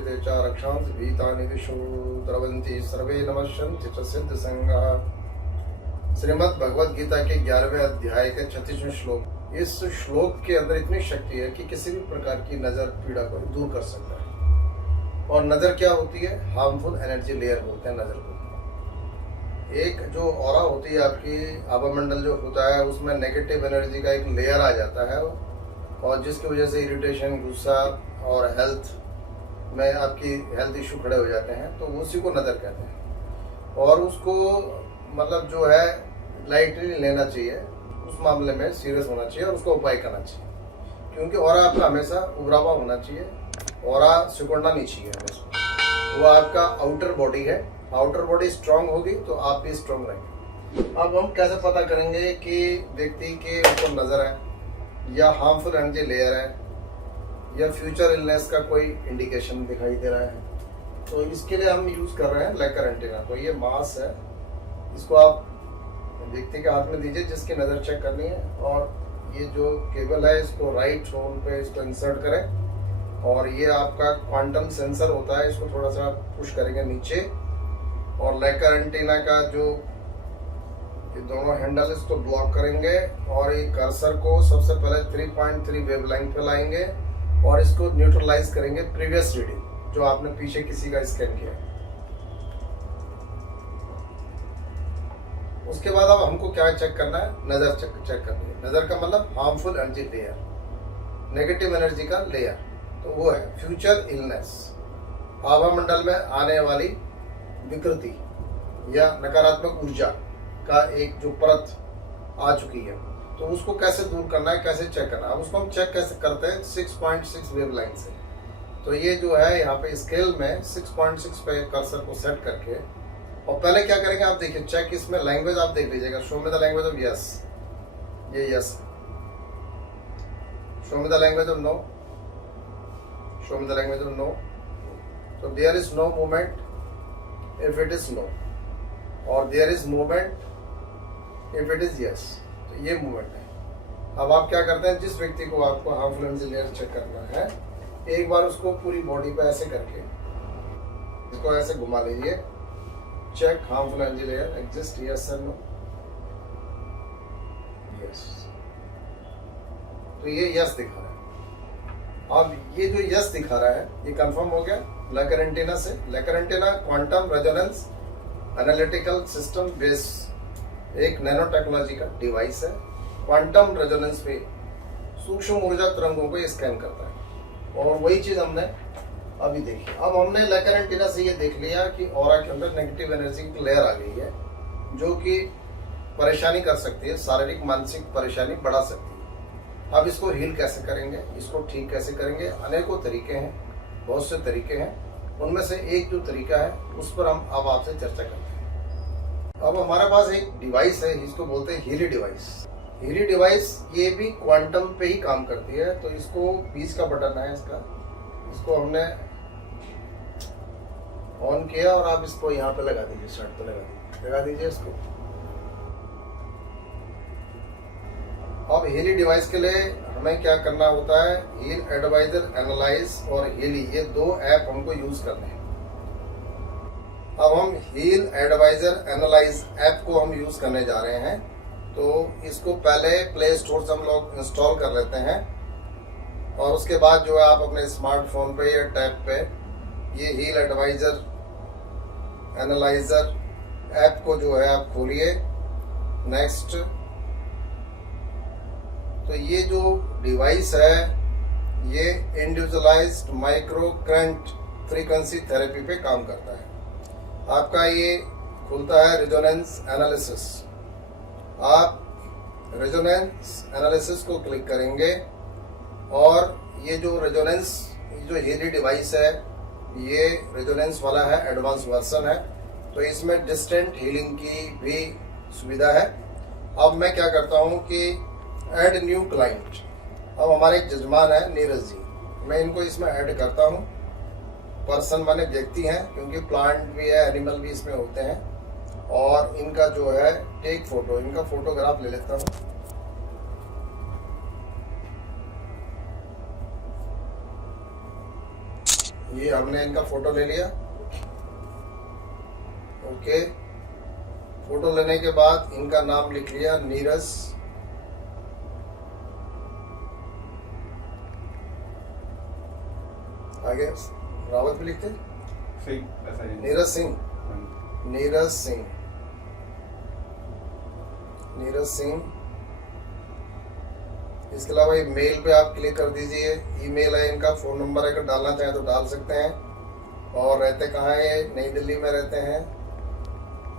विराजते च रक्षांसि भीतानि दिशो द्रवन्ति सर्वे नमस्यन्ति च सिद्धसंगाः। श्रीमद् भगवद गीता के 11वें अध्याय के 36वें श्लोक। इस श्लोक के अंदर इतनी शक्ति है कि किसी भी प्रकार की नजर पीड़ा को दूर कर सकता है। और नजर क्या होती है? हार्मफुल एनर्जी लेयर बोलते हैं नजर को। एक जो ऑरा होती है आपकी, आभामंडल जो होता है, उसमें नेगेटिव एनर्जी का एक लेयर आ जाता है और जिसकी वजह से इरिटेशन, गुस्सा और हेल्थ में आपकी हेल्थ इशू खड़े हो जाते हैं, तो उसी को नज़र कहते हैं। और उसको मतलब जो है लाइटली लेना चाहिए, उस मामले में सीरियस होना चाहिए और उसका उपाय करना चाहिए, क्योंकि ऑरा आपका हमेशा उभरा हुआ होना चाहिए। ऑरा सिकुड़ना नहीं चाहिए हमेशा। वो आपका आउटर बॉडी है, आउटर बॉडी स्ट्रांग होगी तो आप भी स्ट्रांग रहेंगे। अब हम कैसे पता करेंगे कि व्यक्ति के ऊपर नजर है या हार्मफुल एनर्जी लेयर है या फ्यूचर इलनेस का कोई इंडिकेशन दिखाई दे रहा है? तो इसके लिए हम यूज कर रहे हैं लेकर एंटीना। तो ये मास है, इसको आप व्यक्ति के हाथ में दीजिए जिसकी नज़र चेक करनी है, और ये जो केबल है इसको राइट होल पे इसको इंसर्ट करें, और ये आपका क्वांटम सेंसर होता है, इसको थोड़ा सा पुश करेंगे नीचे, और लेकर एंटीना का जो ये दोनों हैंडल इसको ब्लॉक करेंगे, और ये कर्सर को सबसे पहले 3.3 वेवलेंथ पे लाएंगे और इसको न्यूट्रलाइज करेंगे प्रीवियस रीडिंग जो आपने पीछे किसी का स्कैन किया। उसके बाद अब हमको क्या चेक करना है? नजर चेक करनी है। नजर का मतलब harmful energy layer, negative energy का लेयर, तो वो है फ्यूचर इलनेस। आभामंडल में आने वाली विकृति या नकारात्मक ऊर्जा का एक जो परत आ चुकी है, तो उसको कैसे दूर करना है, कैसे चेक करना है? उसको हम चेक कैसे करते हैं? 6.6 वेवलाइन से। तो ये जो है यहाँ पे स्केल में 6.6 पे कर्सर को सेट करके, और पहले क्या करेंगे आप देखिए, चेक इसमें लैंग्वेज आप देख लीजिएगा। Show me the language of yes, ये yes. Show me the language of no, show me the language of no. तो there is no movement if it is no, और there is movement if it is yes। तो ये movement है। अब आप क्या करते हैं, जिस व्यक्ति को आपको हार्मफुल एनर्जी लेयर चेक करना है, एक बार उसको पूरी बॉडी पे ऐसे करके इसको ऐसे घुमा लीजिए। Check harmful energy layer exist, yes और नो, यस। तो ये यस दिखा रहा है। अब ये जो यस दिखा रहा है ये कंफर्म हो गया लेकर एंटीना से। लेकर antenna quantum resonance analytical system base एक नैनो टेक्नोलॉजी का डिवाइस है। क्वांटम रेजोनेंस पे सूक्ष्म ऊर्जा तरंगों को स्कैन करता है, और वही चीज हमने अभी देखी। अब हमने लेकर एंटीना से ये देख लिया कि ऑरा के अंदर नेगेटिव एनर्जी की लेयर आ गई है, जो कि परेशानी कर सकती है, शारीरिक मानसिक परेशानी बढ़ा सकती है। अब इसको हील कैसे करेंगे, इसको ठीक कैसे करेंगे? अनेकों तरीके हैं, बहुत से तरीके हैं। उनमें से एक जो तरीका है उस पर हम अब आपसे चर्चा करते हैं। अब हमारे पास एक डिवाइस है, इसको बोलते हैं हीली डिवाइस। हीली डिवाइस ये भी क्वांटम पे ही काम करती है। तो इसको बीच का बटन है इसका, इसको हमने ऑन किया और आप इसको यहाँ पे लगा दीजिए, शर्ट पे लगा दीजिए इसको। अब हीली डिवाइस के लिए हमें क्या करना होता है? हील एडवाइजर, एनालाइज और हीली, ये दो ऐप हमको यूज करने हैं। अब हम हील एडवाइजर एनालाइज ऐप को हम यूज करने जा रहे हैं। तो इसको पहले प्ले स्टोर से हम लोग इंस्टॉल कर लेते हैं, और उसके बाद जो है आप अपने स्मार्टफोन पे या टैब पे ये हील एडवाइजर एनालाइजर ऐप को जो है आप खोलिए। नेक्स्ट, तो ये जो डिवाइस है ये individualised micro current frequency therapy पे काम करता है। आपका ये खुलता है रेजोनेंस एनालिसिस। आप रेजोनेंस एनालिसिस को क्लिक करेंगे, और ये जो रेजोनेंस जो हीली डिवाइस है ये रेजोनेंस वाला है, एडवांस वर्जन है। तो इसमें डिस्टेंट हीलिंग की भी सुविधा है। अब मैं क्या करता हूँ कि ऐड न्यू क्लाइंट। अब हमारे एक जजमान है नीरज जी, मैं इनको इसमें ऐड करता हूँ। पर्सन माने व्यक्ति हैं, क्योंकि प्लांट भी है, एनिमल भी इसमें होते हैं। और इनका जो है टेक फोटो, इनका फोटोग्राफ ले लेता हूँ। ये हमने इनका फोटो ले लिया। ओके, फोटो लेने के बाद इनका नाम लिख लिया नीरज। आगे रावत भी लिखते, नीरज सिंह, नीरज सिंह, नीरज सिंह। इसके अलावा ये मेल पे आप क्लिक कर दीजिए। ईमेल है इनका, फोन नंबर है, अगर डालना चाहें तो डाल सकते हैं। और रहते कहाँ हैं ये? नई दिल्ली में रहते हैं।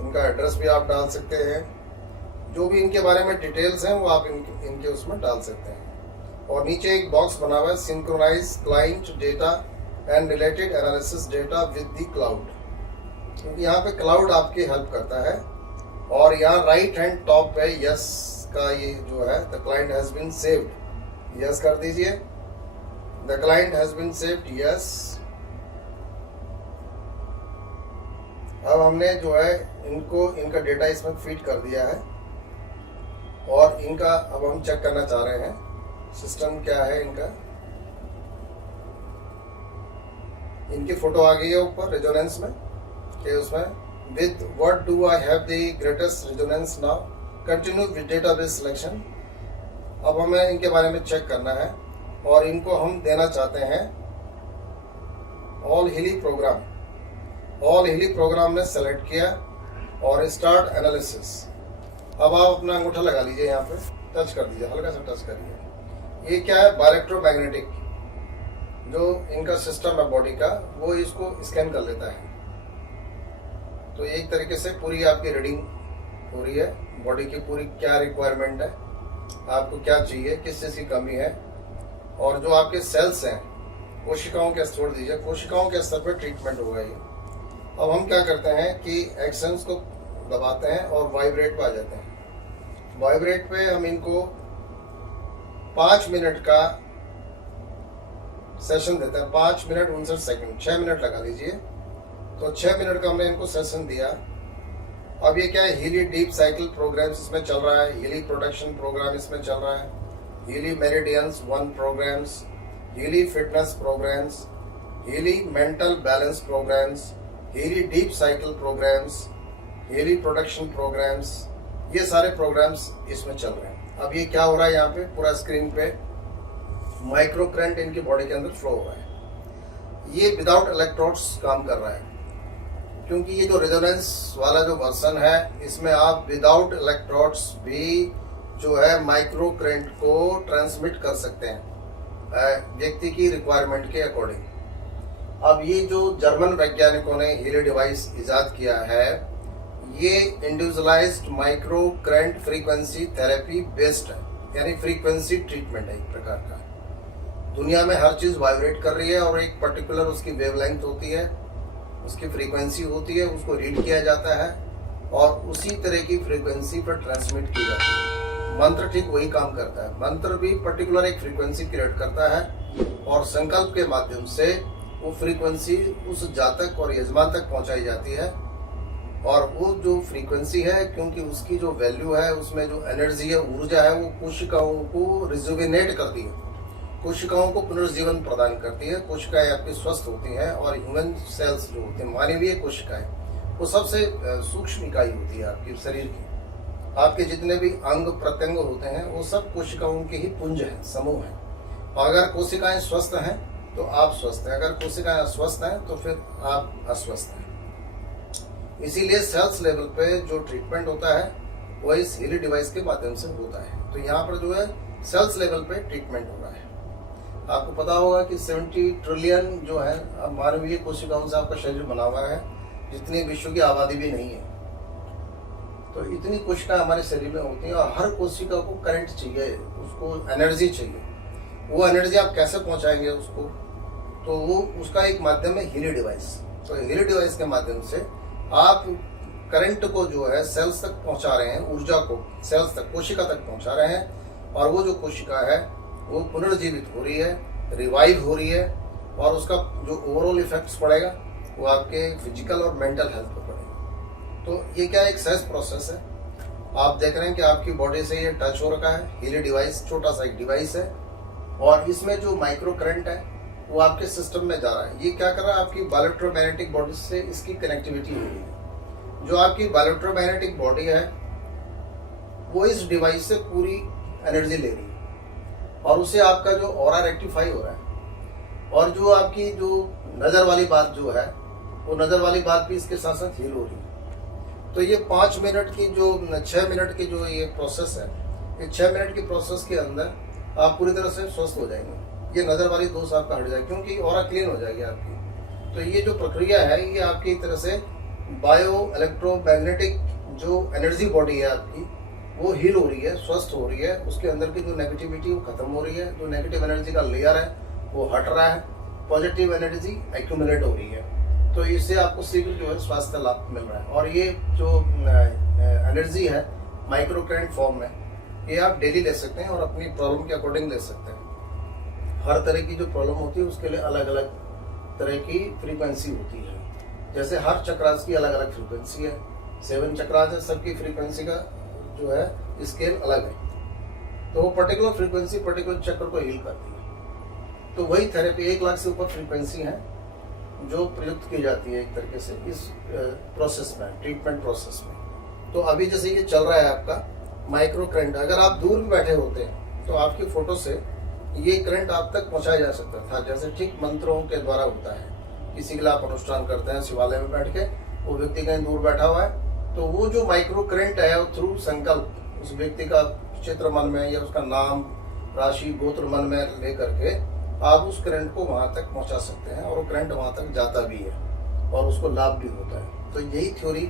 इनका एड्रेस भी आप डाल सकते हैं। जो भी इनके बारे में डिटेल्स हैं वो आप इनके उसमें डाल सकते हैं। और नीचे एक बॉक्स बना हुआ है, synchronize client data and related analysis data with the cloud, क्योंकि यहाँ पे क्लाउड आपकी हेल्प करता है। और यहाँ राइट हैंड टॉप पे यस का ये जो है, the client has been saved, yes कर दीजिए। The client has been saved, yes. अब हमने जो है इनको इनका डेटा इसमें फीड कर दिया है और इनका अब हम चेक करना चाह रहे हैं सिस्टम क्या है इनका। इनकी फोटो आ गई है ऊपर रेजोनेंस में कि उसमें with what do I have the greatest resonance now, continue with database selection. अब हमें इनके बारे में चेक करना है और इनको हम देना चाहते हैं ऑल हिली प्रोग्राम। ऑल हिली प्रोग्राम ने सेलेक्ट किया और स्टार्ट एनालिसिस। अब आप अपना अंगूठा लगा लीजिए, यहाँ पे टच कर दीजिए, हल्का सा टच करिए। ये क्या है? बायोइलेक्ट्रोमैग्नेटिक जो इनका सिस्टम है बॉडी का, वो इसको स्कैन कर लेता है। तो एक तरीके से पूरी आपकी रीडिंग हो रही है बॉडी की, पूरी क्या रिक्वायरमेंट है, आपको क्या चाहिए, किस चीज़ की कमी है। और जो आपके सेल्स हैं, कोशिकाओं के छोड़ दीजिए, कोशिकाओं के स्तर पर ट्रीटमेंट होगा ये। अब हम क्या करते हैं कि एक्शंस को दबाते हैं और वाइब्रेट पे आ जाते हैं। वाइब्रेट पे हम इनको 5 मिनट का सेशन देते हैं, 5 मिनट 59 सेकंड, 6 मिनट लगा लीजिए। तो 6 मिनट का हमने इनको सेशन दिया। अब ये क्या है? हीली डीप साइकिल प्रोग्राम्स इसमें चल रहा है, हीली प्रोडक्शन प्रोग्राम इसमें चल रहा है, Healy meridians 1 programs, Healy fitness programs, Healy mental balance programs, Healy deep cycle programs, Healy production programs, ये सारे प्रोग्राम्स इसमें चल रहे हैं। अब ये क्या हो रहा है? यहाँ पे पूरा स्क्रीन पे माइक्रो करंट इनकी बॉडी के अंदर फ्लो हो रहा है। ये विदाउट इलेक्ट्रोड्स काम कर रहा है, क्योंकि ये जो रेजोनेंस वाला जो वर्जन है, इसमें आप विदाउट इलेक्ट्रोड्स भी जो है माइक्रो करंट को ट्रांसमिट कर सकते हैं व्यक्ति की रिक्वायरमेंट के अकॉर्डिंग। अब ये जो जर्मन वैज्ञानिकों ने हीली डिवाइस इजाद किया है, ये individualised micro current frequency therapy based है, यानी फ्रीक्वेंसी ट्रीटमेंट है एक प्रकार का। दुनिया में हर चीज वाइब्रेट कर रही है और एक पर्टिकुलर उसकी वेवलेंथ होती है, उसकी फ्रीक्वेंसी होती है, उसको रीड किया जाता है और उसी तरह की फ्रीक्वेंसी पर ट्रांसमिट की जाती है। मंत्र ठीक वही काम करता है। मंत्र भी पर्टिकुलर एक फ्रीक्वेंसी क्रिएट करता है और संकल्प के माध्यम से वो फ्रीक्वेंसी उस जातक और यजमान तक पहुंचाई जाती है। और वो जो फ्रीक्वेंसी है, क्योंकि उसकी जो वैल्यू है, उसमें जो एनर्जी है, ऊर्जा है, वो कोशिकाओं को रिजुविनेट करती है, कोशिकाओं को पुनर्जीवन प्रदान करती है। कोशिकाएं आपकी स्वस्थ होती हैं और ह्यूमन सेल्स जो होते हैं, मानवीय कोशिकाएं, वो सबसे सूक्ष्म इकाई होती है आपके शरीर की। आपके जितने भी अंग प्रत्यंग होते हैं वो सब कोशिकाओं के ही पुंज हैं, समूह हैं। और अगर कोशिकाएं स्वस्थ हैं तो आप स्वस्थ हैं, अगर कोशिकाएं अस्वस्थ हैं तो फिर आप अस्वस्थ हैं। इसीलिए सेल्स लेवल पे जो ट्रीटमेंट होता है वो इस हीली डिवाइस के माध्यम से होता है। तो यहाँ पर जो है सेल्स लेवल पे ट्रीटमेंट हो रहा है। आपको पता होगा कि 70 ट्रिलियन जो है मानवीय कोशिकाओं से आपका शरीर बना हुआ है, जितनी विश्व की आबादी भी नहीं है। तो इतनी कोशिकाएं हमारे शरीर में होती हैं और हर कोशिका को करंट चाहिए, उसको एनर्जी चाहिए। वो एनर्जी आप कैसे पहुंचाएंगे उसको? तो वो उसका एक माध्यम है हीली डिवाइस। तो हीली डिवाइस के माध्यम से आप करंट को जो है सेल्स तक पहुंचा रहे हैं, ऊर्जा को सेल्स तक, कोशिका तक पहुंचा रहे हैं। और वो जो कोशिका है वो पुनर्जीवित हो रही है, रिवाइव हो रही है और उसका जो ओवरऑल इफेक्ट्स पड़ेगा वो आपके फिजिकल और मेंटल हेल्थ पर पड़ेगा। तो ये क्या एक सहज प्रोसेस है। आप देख रहे हैं कि आपकी बॉडी से ये टच हो रखा है। हीली डिवाइस छोटा सा एक डिवाइस है और इसमें जो माइक्रो करंट है वो आपके सिस्टम में जा रहा है। ये क्या कर रहा है, आपकी बायोइलेक्ट्रोमैग्नेटिक बॉडी से इसकी कनेक्टिविटी हो रही है। जो आपकी बायोइलेक्ट्रोमैग्नेटिक बॉडी है वो इस डिवाइस से पूरी एनर्जी ले रही है और उससे आपका जो ऑरा रेक्टिफाई हो रहा है। और जो आपकी जो नज़र वाली बात जो है वो नज़र वाली बात भी इसके साथ साथ हील हो रही है। तो ये 5 मिनट की जो 6 मिनट की जो ये प्रोसेस है, ये 6 मिनट की प्रोसेस के अंदर आप पूरी तरह से स्वस्थ हो जाएंगे। ये नज़र वाली दोष आपका हट जाएगी क्योंकि ऑरा क्लीन हो जाएगी आपकी। तो ये जो प्रक्रिया है ये आपकी तरह से बायो इलेक्ट्रोमैग्नेटिक जो एनर्जी बॉडी है आपकी वो हील हो रही है, स्वस्थ हो रही है। उसके अंदर की जो नेगेटिविटी वो खत्म हो रही है, जो नेगेटिव एनर्जी का लेयर है वो हट रहा है, पॉजिटिव एनर्जी एक्यूमुलेट हो रही है। तो इससे आपको शीघ्र जो है स्वास्थ्य लाभ मिल रहा है। और ये जो एनर्जी है माइक्रोकरेंट फॉर्म में, ये आप डेली ले सकते हैं और अपनी प्रॉब्लम के अकॉर्डिंग ले सकते हैं। हर तरह की जो प्रॉब्लम होती है उसके लिए अलग अलग तरह की फ्रीक्वेंसी होती है। जैसे हर चक्रास की अलग अलग फ्रीक्वेंसी है, 7 चक्रास है, सबकी फ्रीक्वेंसी का जो है स्केल अलग है। तो वो पर्टिकुलर फ्रीक्वेंसी पर्टिकुलर चक्र को हील करती है। तो वही थेरेपी 1 लाख से ऊपर फ्रीक्वेंसी है जो प्रयुक्त की जाती है एक तरीके से इस प्रोसेस में, ट्रीटमेंट प्रोसेस में। तो अभी जैसे ये चल रहा है आपका माइक्रो करंट, अगर आप दूर भी बैठे होते हैं तो आपकी फोटो से ये करंट आप तक पहुंचाया जा सकता था, जैसे ठीक मंत्रों के द्वारा होता है। किसी के लिए आप अनुष्ठान करते हैं शिवालय में बैठ के, वो व्यक्ति कहीं दूर बैठा हुआ है तो वो जो माइक्रो करंट है वो थ्रू संकल्प उस व्यक्ति का चित्र मन में या उसका नाम, राशि, गोत्र मन में लेकर के आप उस करंट को वहां तक पहुंचा सकते हैं और वो करंट वहां तक जाता भी है और उसको लाभ भी होता है। तो यही थ्योरी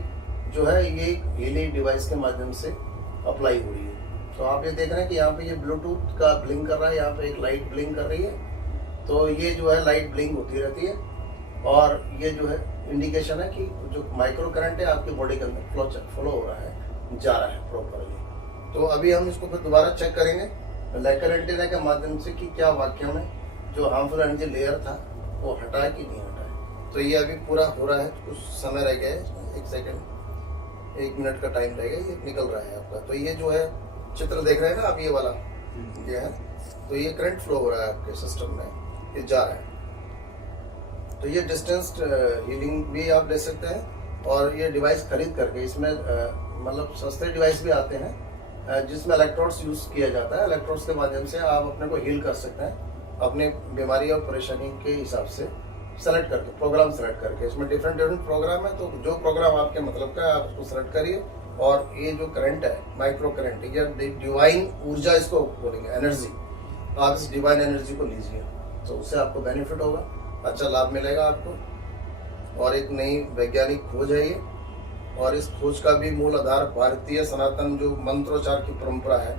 जो है ये हीली डिवाइस के माध्यम से अप्लाई हो रही है। तो आप ये देख रहे हैं कि यहाँ पे ये ब्लूटूथ का ब्लिंक कर रहा है, यहाँ पे एक लाइट ब्लिंक कर रही है। तो ये जो है लाइट ब्लिंक होती रहती है और ये जो है इंडिकेशन है कि जो माइक्रो करंट है आपकी बॉडी के अंदर फ्लो हो रहा है, जा रहा है प्रॉपरली। तो अभी हम इसको फिर दोबारा चेक करेंगे लेकर एंटीना के माध्यम से कि क्या वाक्य में जो हार्मफुल एनर्जी लेयर था वो हटा है कि नहीं हटा है। तो ये अभी पूरा हो रहा है, कुछ समय रह गया है, 1 सेकेंड 1 मिनट का टाइम रह गया, ये निकल रहा है आपका। तो ये जो है चित्र देख रहे हैं ना आप, ये वाला ये है, तो ये करंट फ्लो हो रहा है आपके सिस्टम में, ये जा रहा है। तो ये डिस्टेंस हीलिंग भी आप ले सकते हैं। और ये डिवाइस खरीद करके इसमें मतलब सस्ते डिवाइस भी आते हैं जिसमें इलेक्ट्रोड्स यूज किया जाता है। इलेक्ट्रोड्स के माध्यम से आप अपने को हील कर सकते हैं अपने बीमारी और परेशानी के हिसाब से सेलेक्ट करके, प्रोग्राम सेलेक्ट करके। इसमें डिफरेंट प्रोग्राम है, तो जो प्रोग्राम आपके मतलब का है आप उसको सेलेक्ट करिए। और ये जो करंट है माइक्रो करंट, ये डिवाइन ऊर्जा इसको बोलेंगे, एनर्जी, आप इस डिवाइन एनर्जी को लीजिए तो उससे आपको बेनिफिट होगा, अच्छा लाभ मिलेगा आपको। और एक नई वैज्ञानिक खोज है ये, और इस खोज का भी मूल आधार भारतीय सनातन जो मंत्रोच्चार की परंपरा है,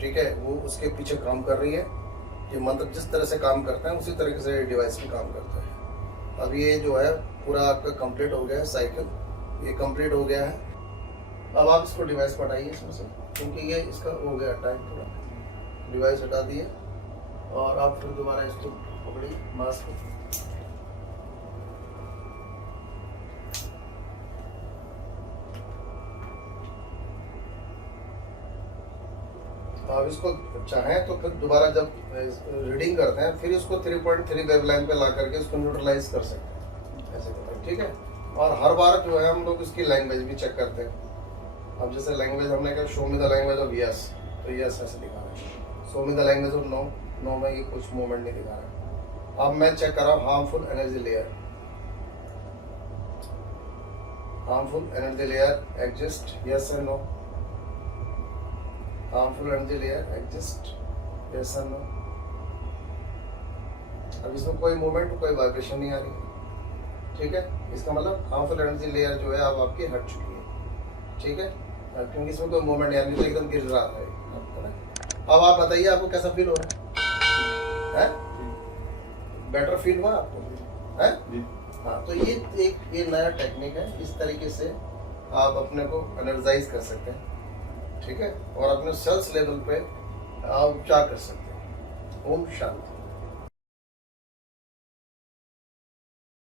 ठीक है, वो उसके पीछे काम कर रही है। ये मंत्र जिस तरह से काम करते हैं उसी तरीके से ये डिवाइस भी काम करता है। अब ये जो है पूरा आपका कंप्लीट हो गया है, साइकिल ये कंप्लीट हो गया है। अब आप इसको डिवाइस को हटाइए इसमें से, क्योंकि ये इसका हो गया टाइम, पूरा डिवाइस हटा दिए और आप फिर दोबारा इसको पकड़िए मास्क को। आप इसको चाहें तो फिर दोबारा जब रीडिंग करते हैं फिर इसको 3.3 वेवलेंथ पे ला करके इसको न्यूट्रलाइज कर सकते हैं, ऐसे करते हैं, ठीक है। और हर बार जो है हम लोग इसकी लैंग्वेज भी चेक करते हैं। अब जैसे लैंग्वेज हमने कहा show me the language of yes, तो यस ऐसे दिखा रहा है। Show me the language of no, no में ये कुछ मूवमेंट नहीं दिखा रहा है। अब मैं चेक कर रहा हूँ harmful energy layer, harmful energy layer exist, yes and no, harmful energy layer exist, yes and no. अब इसमें कोई मूवमेंट, कोई वाइब्रेशन नहीं आ रही, ठीक है। इसका मतलब हार्मफुल एनर्जी लेयर जो है अब आपकी हट चुकी है, ठीक है, क्योंकि इसमें कोई मूवमेंट नहीं आ रही, तो एकदम गिर रहा है आपको। अब आप बताइए आपको कैसा फील हो रहा है? बेटर फील हुआ आपको है? हाँ, तो ये नया टेक्निक है, इस तरीके से आप अपने को एनर्जाइज कर सकते हैं, ठीक है, और अपने सेल्स लेवल पे आप उपचार कर सकते हैं। ओम शांति।